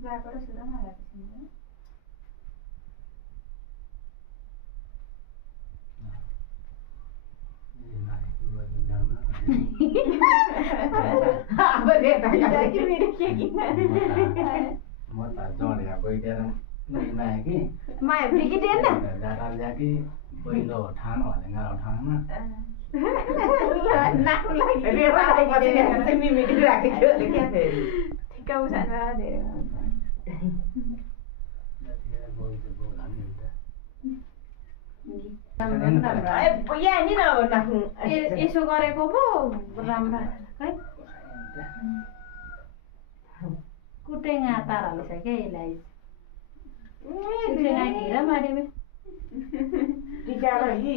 Gakora sudah nggak ke sini? Apa dia tanya? Lagi mirip kayak gimana? Mau tak jual ya, boleh dia lagi. Mai beli gede na? Darah lagi, boleh lo thang or nggak lo thang mah. Nak lagi. Dia apa masih yang semi mikir lagi ke lagi. Tiga usan ada. Ya ni nak Isu गरेको पो राम्रो खै कुटे तार हालिसक्यो यसलाई घिरा मार्यो टीका लगी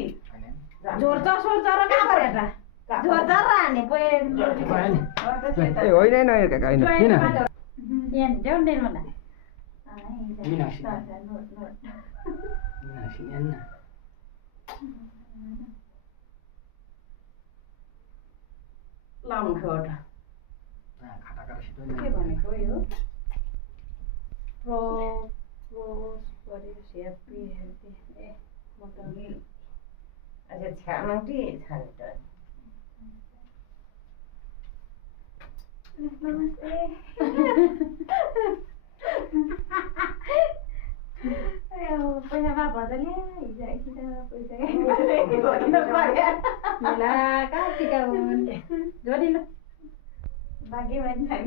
झोर्छ सोर्छ र कहाँ गरे त झोर्छ र हाने पोए ए होइन होइन काका होइन किन यहाँ देउन देन मलाई लाउनु खोट के भनेको यो प्रोस्परिस ह्याप्पी हेल्दी ए म त अच्छा छानो टी छानो त नमस्ते पैसा भए भजले हिजो एकछिन पैसा कहाँ टिका जोडिलो बाँकी मान्छे